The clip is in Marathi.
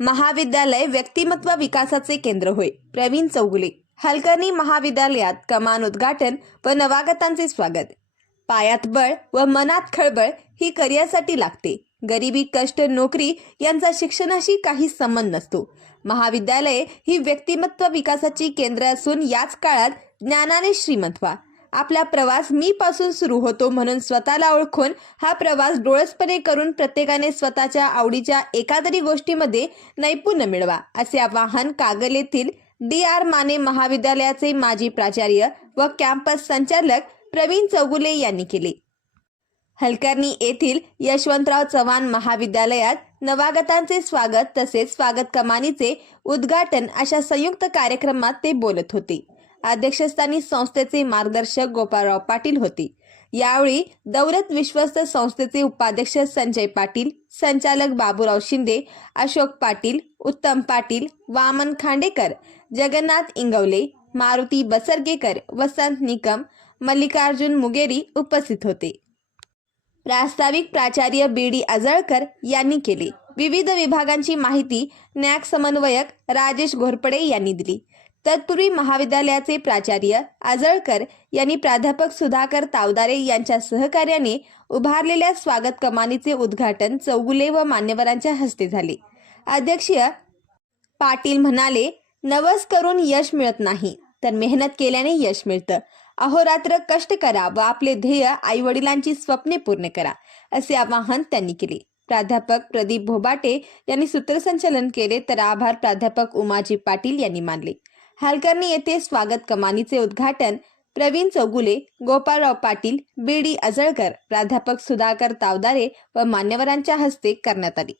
महाविद्यालय व्यक्तिमत्व विकासाचे केंद्र होय. प्रवीण चौगुले हलकर्णी महाविद्यालयात कमान उद्घाटन व नवागतांचे स्वागत. पायात बळ व मनात खळबळ ही करिअरसाठी लागते. गरिबी कष्ट नोकरी यांचा शिक्षणाशी काही संबंध नसतो. महाविद्यालये ही व्यक्तिमत्व विकासाची केंद्र असून याच काळात ज्ञानाने श्रीमंत व्हा. आपला प्रवास मी पासून सुरू होतो म्हणून स्वतःला ओळखून हा प्रवास डोळसपणे करून प्रत्येकाने स्वतःच्या आवडीच्या एकातरी गोष्टीमध्ये नैपुण्य मिळवा असे आवाहन कागल येथील डी आर माने महाविद्यालयाचे माजी प्राचार्य व कॅम्पस संचालक प्रवीण चौगुले यांनी केले. हलकर्णी येथील यशवंतराव चव्हाण महाविद्यालयात नवागतांचे स्वागत तसेच स्वागत कमानीचे उद्घाटन अशा संयुक्त कार्यक्रमात ते बोलत होते. अध्यक्षस्थानी संस्थेचे मार्गदर्शक गोपाळराव पाटील होते. यावेळी दौलत विश्वस्त संस्थेचे उपाध्यक्ष संजय पाटील संचालक बाबूराव शिंदे अशोक पाटील उत्तम पाटील वामन खांडेकर जगन्नाथ इंगवले मारुती बसरगेकर वसंत निकम मल्लिकार्जुन मुगेरी उपस्थित होते. प्रास्ताविक प्राचार्य बी डी आजळकर यांनी केले. विविध विभागांची माहिती न्याक समन्वयक राजेश घोरपडे यांनी दिली. तत्पूर्वी महाविद्यालयाचे प्राचार्य आजळकर यांनी प्राध्यापक सुधाकर तावदारे यांच्या सहकार्याने उभारलेल्या स्वागत कमानीचे उद्घाटन चौगुले व मान्यवरांच्या हस्ते झाले. अध्यक्षीय पाटील म्हणाले नवस करून यश मिळत नाही तर मेहनत केल्याने यश मिळतं. अहोरात्र कष्ट करा व आपले ध्येय आई वडिलांची स्वप्ने पूर्ण करा असे आवाहन त्यांनी केले. प्राध्यापक प्रदीप भोबाटे यांनी सूत्रसंचलन केले तर आभार प्राध्यापक उमाजी पाटील यांनी मानले. हलकर्णी येथे स्वागत कमानीचे उद्घाटन प्रवीण चौगुले गोपाळराव पाटील बी डी अजळकर प्राध्यापक सुधाकर तावदारे व मान्यवरांच्या हस्ते करण्यात आली.